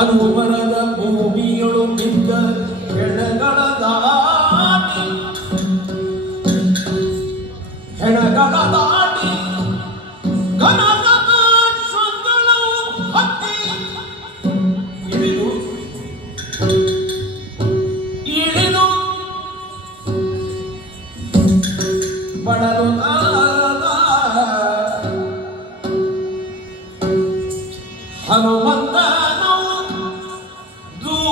ಅನುಮರದ ಭೂಮಿಯೊಳು ಬಿದ್ದ ಹೆಣಗಳ ದಾಟಿ ಕನಕದ ಶೃಂಗಗಳು ಹತ್ತಿ ಇಳಿದು ಬಡಲು ಹನುಮಂತನು ದೂರದಿ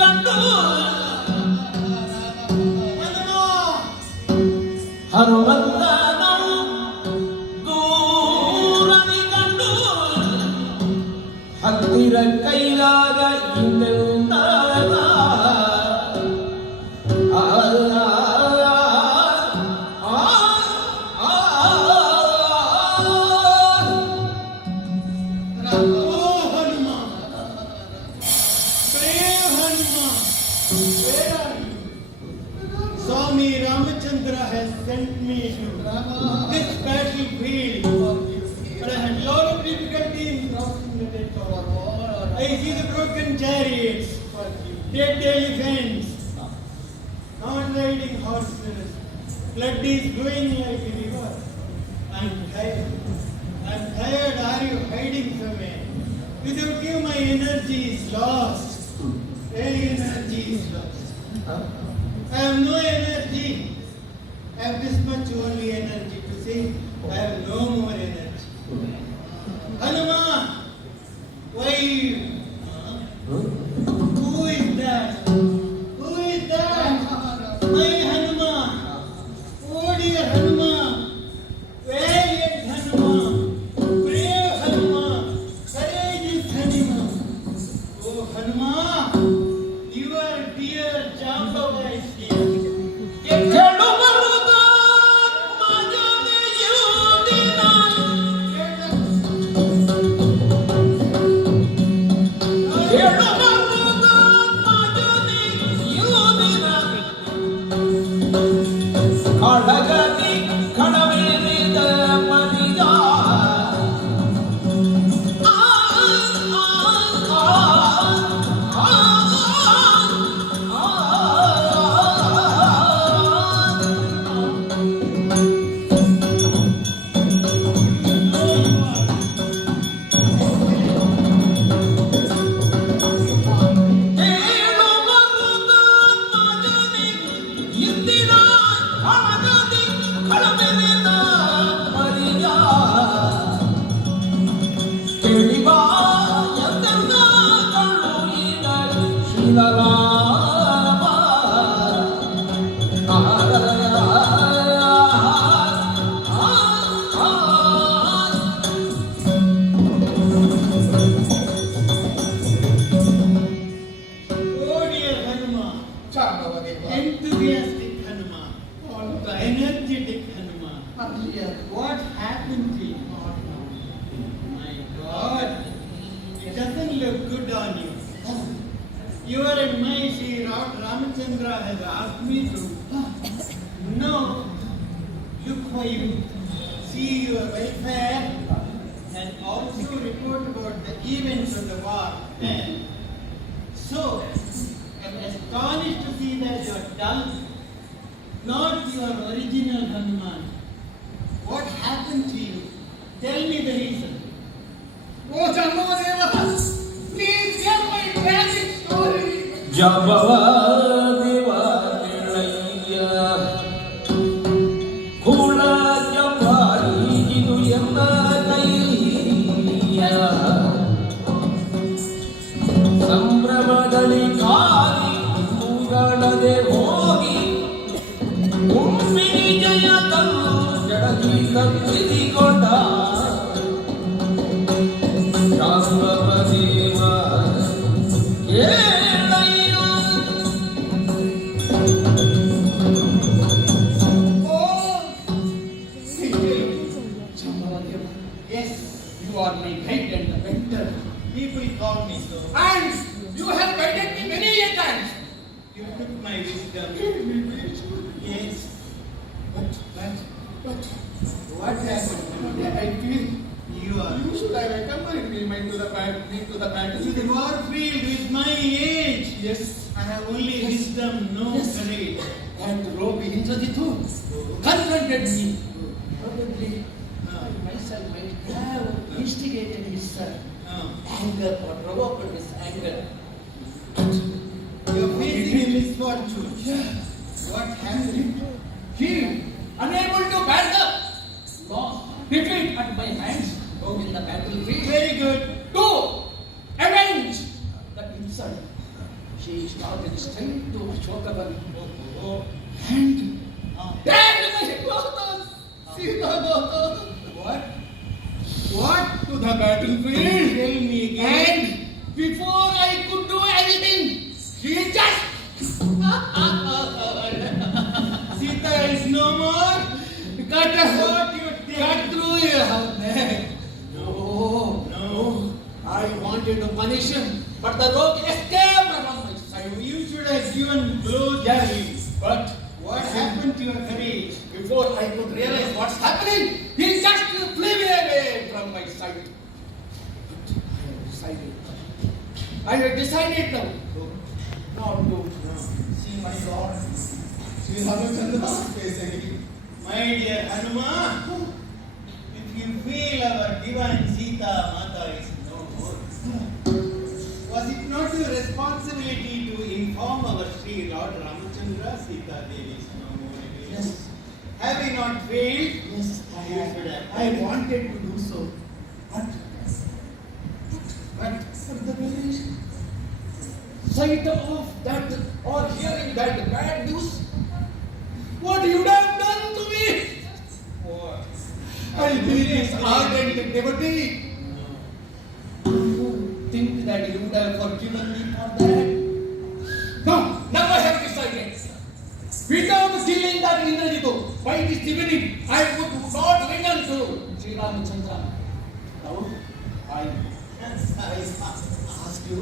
ಕಂಡು ಹನುಮಂತನು ದೂರದಿ ಕಂಡು ಹತ್ತಿರ ಕೈಲಾಗ ಹಿಂದೆಂದ Swami Ramachandra has sent me to this battlefield, but I had a lot of difficulty in crossing the dead power. I see the broken chariots, dead elephants, non-riding horses. Blood is flowing like a river. I'm tired. Are you hiding somewhere? Without you, my energy is lost. Very energy is lost. I have no energy. I have this much only energy to sing. I have no more energy. Hanuma, why? Who is that? Who is that? My Hanuma. Oh dear Hanuma. Valiant Hanuma. Brave Hanuma. Courageous Hanuma. Oh Hanuma. Your dear Jambava is here. Enthusiastic Hanuma, energetic Hanuma. What happened to you? My God, it doesn't look good on you. Your and my Sri Ramachandra has asked me to look for you, see your welfare, and also report about the events of the war. So, I'm astonished to see that you are dull, not your original Hanuman. What happened to you? Tell me the reason. Oh, Jambavadeva, please hear my tragic story. Jambavadeva Nilayya Kula Jambali Idu Yenna Kaiya Sambravadali Kari Mugadade Hogi Umpini Jayatannu Jadagi Kattidi Konda Jambavadeva Yes, you are my guide and the mentor. People call me so. And you have guided me many a times. You took my wisdom. Yes. But But what happened? I feel you should have accompanied me to the battle. To the warfield with my age. Yes. I have only wisdom, no courage. And Robi Indrajitu confronted me. Probably I myself might have instigated his anger or provoked his anger. You are facing a misfortune. Yeah. What happened? He, unable to bear the loss, defeat at my hands, in the battlefield. Very good. To avenge the insult, she started straight to Ashokavan. And dragged my daughter, Sita daughter. What? What? To the battlefield. Tell me again. And before I could do anything, she just Sita is no more. cut What you think? cut through your neck. No. I wanted to punish him, but the rogue escaped from my side. You should have given blows to Yes, him. but What happened to your courage? before I could realize what's happening, he just flew away from my sight. I have decided now not to see my God. See Ramachandra's face again. My dear Hanuma, if you feel our divine Sita Mata is no more, was it not your responsibility to inform our Sri Lord Ramachandra Sita Devi is no more again? Yes. Have we not failed? Yes, You should have. I wanted to do so, but for the very sight of that or hearing that bad news, what you would have done to me? What? I'll be this ardent devotee. Do you think that you would have forgiven me for that? No, now I have decided. Without killing that Indrajitu, by this evening, I would not return to Sri Ramachandra. Now, I ask you,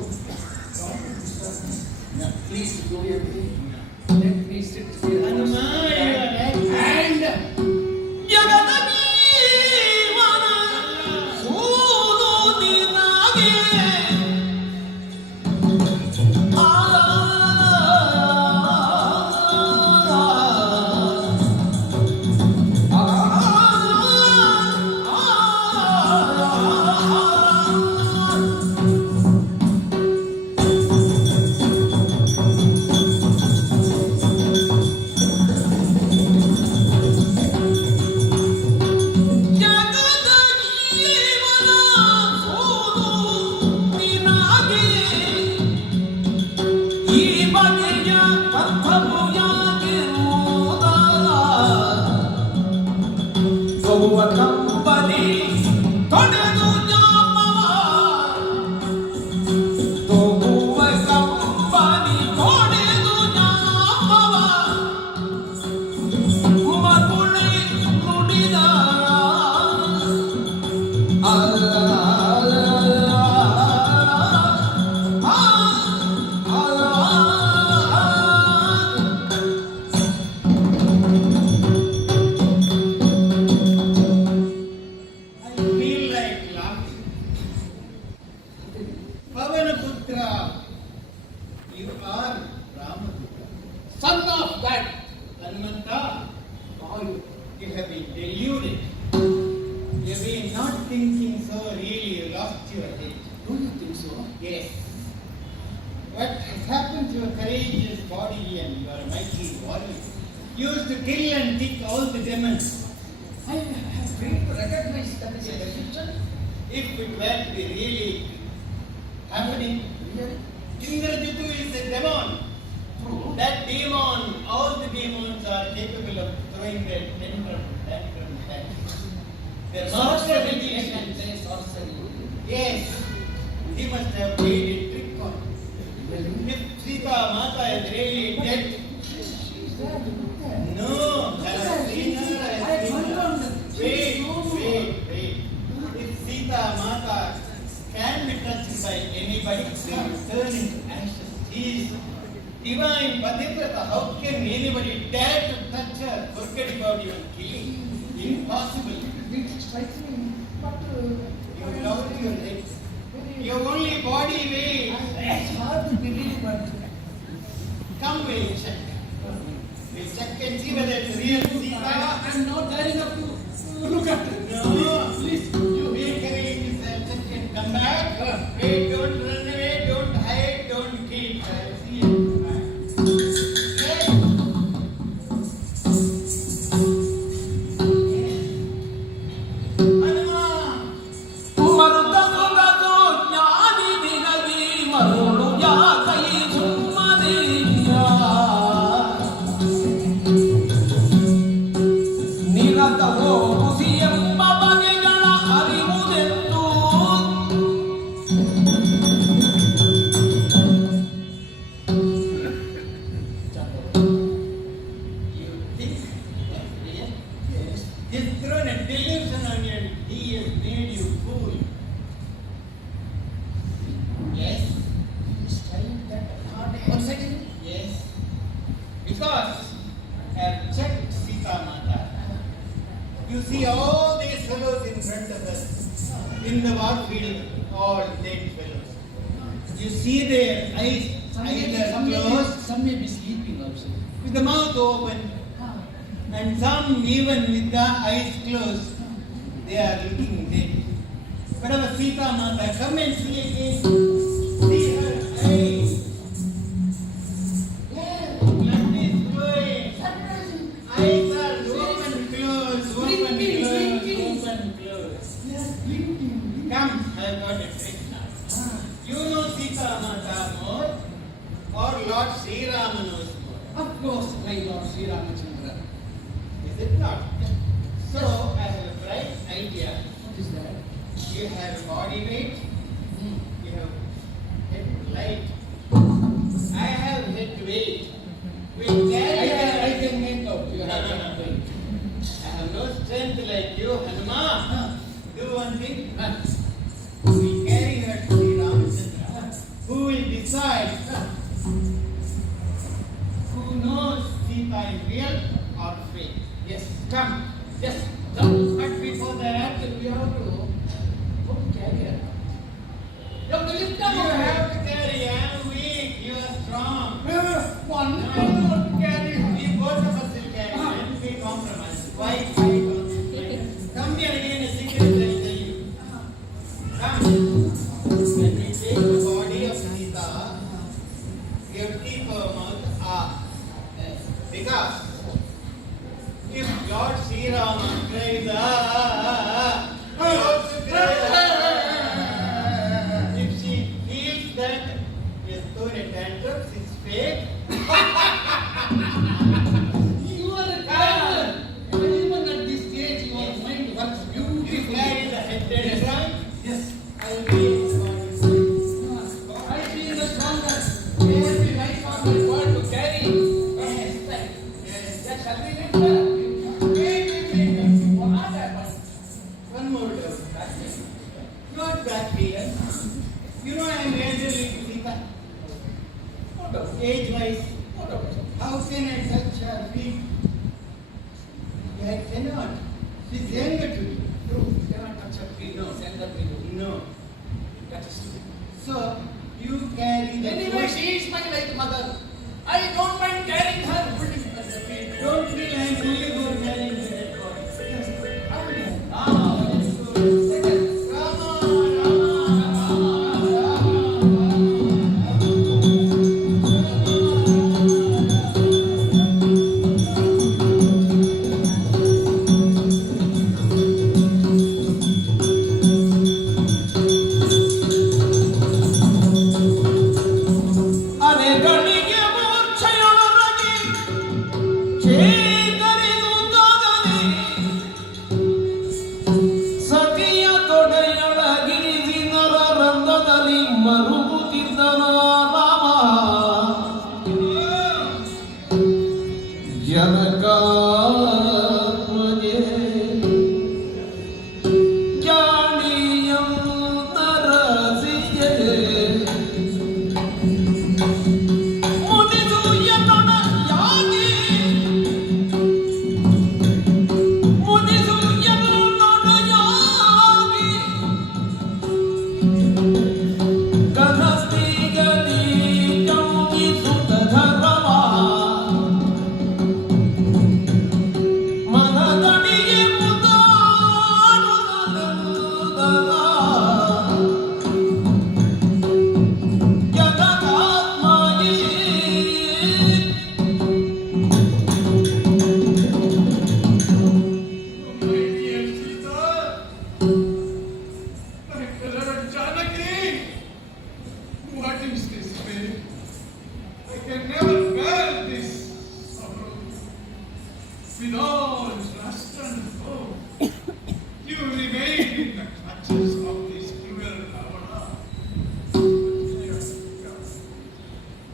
please go away. Let me sit here. Hanuma, you are acting. And son of that Hanumanta, boy, you have been deluded. You have been not thinking so really, you lost your head. do you think so? Yes. What has happened to your courageous body and your mighty warrior? You used to kill and kick all the demons. I have failed to recognize that is a deception. If it were to be really happening, Really? Indrajitu is a demon. True. That demon, all the demons are capable of throwing their tantrum. Their monster Sorcery, magician. and say sorcery. Yes, he must have played a trick on you. Really? If Sita Mata is really dead, She's there, look there. no, I have seen her, I have seen her. Wait, Wait. If Sita Mata can be touched by anybody, she will turn into ashes. She is divine Pativrata. How can anybody dare to touch her? Forget about even killing. impossible. It strikes me, but You lost your legs. Your only body weight. it's hard to believe, but Come, we'll check. We'll check and see whether it's real Sita. I'm not there enough to look at it. No. Please. You wait, carry this check and come back. Wait, don't run away, don't hide, don't keep. I'll see you. Yes. Hanuma. ಮರುತನುಗದು ಜ್ಞಾನಿ ನಿನಗಿ ಮರುಳು ಯಾಕೈ ಸುಮ್ಮನೆಯ ನಿರತವೋ ಖುಷಿ ಎಂಬ ಬಗೆಗಳ ಅರಿವುದೆಂದು You think that's real? Yes. He's thrown a delusion on you and he has made you fool. Yes. He's trying that hard. One second. Yes. Because I have checked Sita Mata. You see all these fellows in front of us in the war field, all dead fellows. You see their eyes either closed Some may be sleeping also. with the mouth open Ah. and some even with the eyes closed. They are looking dead. But our Sita Mata, come and see again. See her eyes. Blood is flowing. Eyes are open, close, open, Blinking, close, blinking. open, close. Yes, blinking. Come, I got a trick now. You know Sita Mata more or Lord Sri Rama knows more? Of course, my Lord Sri Ramachandra. Is it not? So, I have a bright idea. What is that? You have body weight, Hmm. you have head light. I have head weight. We carry I can make out. You have No, no, no. I have no strength like you, Hanuma. Do one thing. We carry her to Sri Ramachandra, who will decide who knows Sita is real or fake. Yes, come. Yes. But before that, We have to carry her. You have to lift you up. have to carry. I am weak. You are strong. One cannot carry her. We both of us will carry and we compromise. Why compromise? Come here again, a secret I tell you. Come. When we take the body of Sita, we have to keep our mouth up. Because if Lord Sri Rama cries, we also cry. If she feels that he has thrown a tantrum, it's fake. You are a clever. Even at this stage, your mind works You beautifully. carry the head and right? Yes. I will be in the body. I feel the stronger. Every night on my word to carry. Yes. Yes. Yes. Yes, shall we lift her? Wait. What happened? One more doubt. Not that clear. You know I am elderly to Sita. What of it? Age-wise. What of it? How can I touch her feet? I cannot. She's younger to me. True. Cannot touch her feet. No. Send her to you. No. That is true. So, you carry the Anyway, foot. she is my like mother. I don't mind carrying her, putting her at the feet. Don't feel I am only for carrying the dead body. Ah, that is good. Second. Rama, ಅರೆಗಳಿಗೆ ಮೂರ್ಛೆಯೊಳು in the clutches of this cruel Ravana.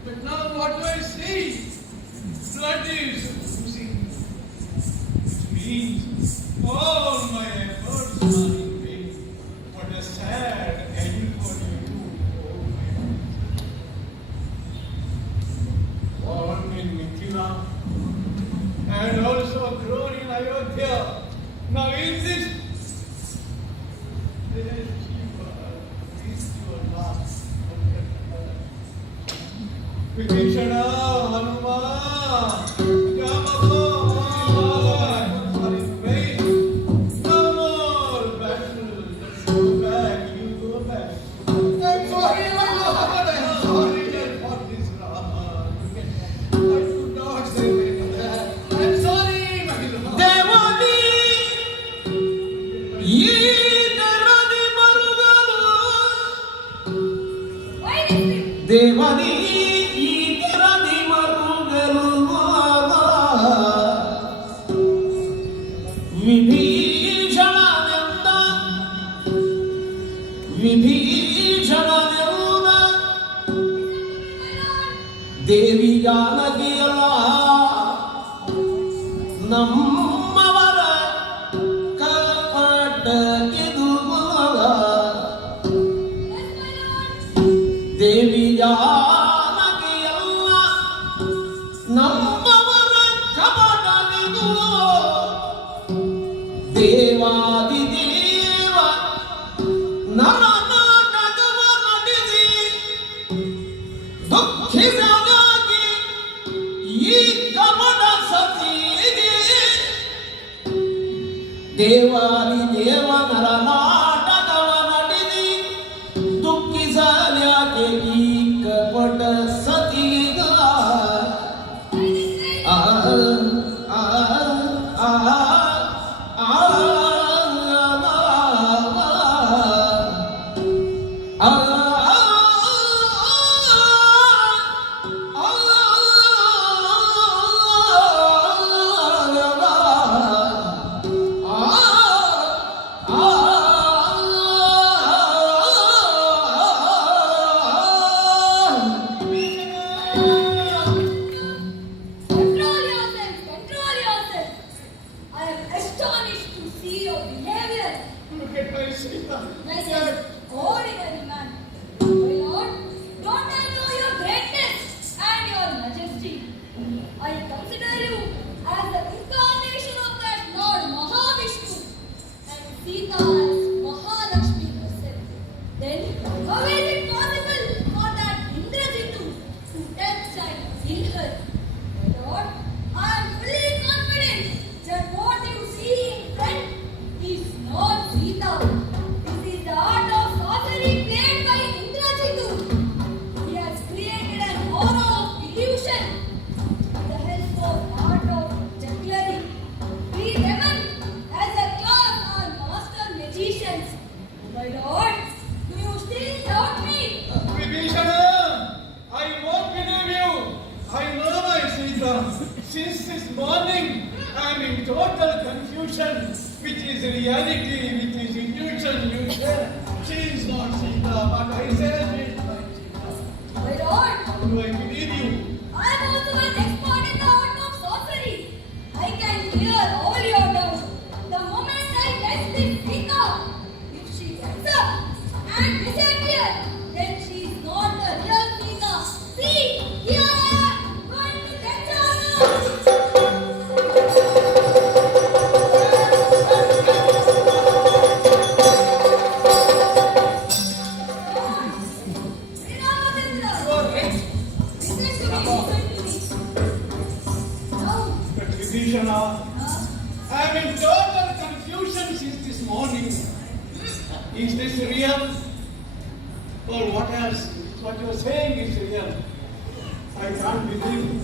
But now what do I see? Blood is oozing, which means all my efforts are in vain. What a sad end for you too, oh my. Born in Mithila and also grown in Ayodhya. Now is this Vibhishana, Hanuma, Jamala, no more battle. Go back, you go back. I'm sorry, I'm sorry for this Rama. I could not say that. I'm sorry, my lord. Deoni ಈ ನರದಿ ಮರುಗಲು ದೇವನಿ ಈ ನರದಿ ಮರುಗಲು ವಿಭೀಷಣನೆಂದ ದೇವಿ ಜಾನಕಿಯಲ್ಲ ನಮ್ಮವರ ಕಪಟ ಕಿದುಗುಲ ದೇವಿ ಜಾನಕಿಯಲ್ಲ ನಮ್ಮವರ ಕಪಟ ಕಿದುಗುಲ ದೇವಾದಿ ದೇವ ನರ ನಾಟಕವ ನಟಿಸಿ ದುಃಖಿಸದಾಗಿ ಈ ಕಪಟ ಸತಿಗೆ ದೇವಾದಿ ದೇವ ನರ ನಾಟಕವ ನಟಿಸಿ ದುಃಖಿಸಲ್ಯಾಕೆ ಈ ಕಪಟ ಸತಿಗ ಆ ಆ ಆ Control yourself. I am astonished to see your behavior. Look at my Sita. Like an ordinary man. My lord, don't I know your greatness and your majesty? I consider you as the incarnation of that Lord Mahavishnu and Sita as Mahalakshmi herself. Then how is it possible for that Indrajitu to touch and kill her? My lord, I am fully confident that what you see in front is not Sita. This is the art of sorcery played by Indrajitu. He has created an aura of illusion with the help of art of jugglery. We women as a class are master magicians. My lord, do you still doubt me? Vibhishana, I won't believe you. I know my Sita. Since this morning, I am in total confusion. Which is reality, which is illusion. You said she is not Sita, but I said she is not Sita. My lord, How do I believe you? I am also an expert in the art of sorcery. I can clear all your doubts the moment I touch this Sita. If she gets up and disappears, then she is not the real Sita. See, here I am going to get her now. Sriramachandra, You are right. listen to me. Now, But Vibhishana, I am in total confusion since this morning. Is this real? Or what else? What you are saying is real. I can't believe.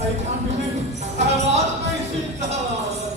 I can't believe. I have lost my Sita.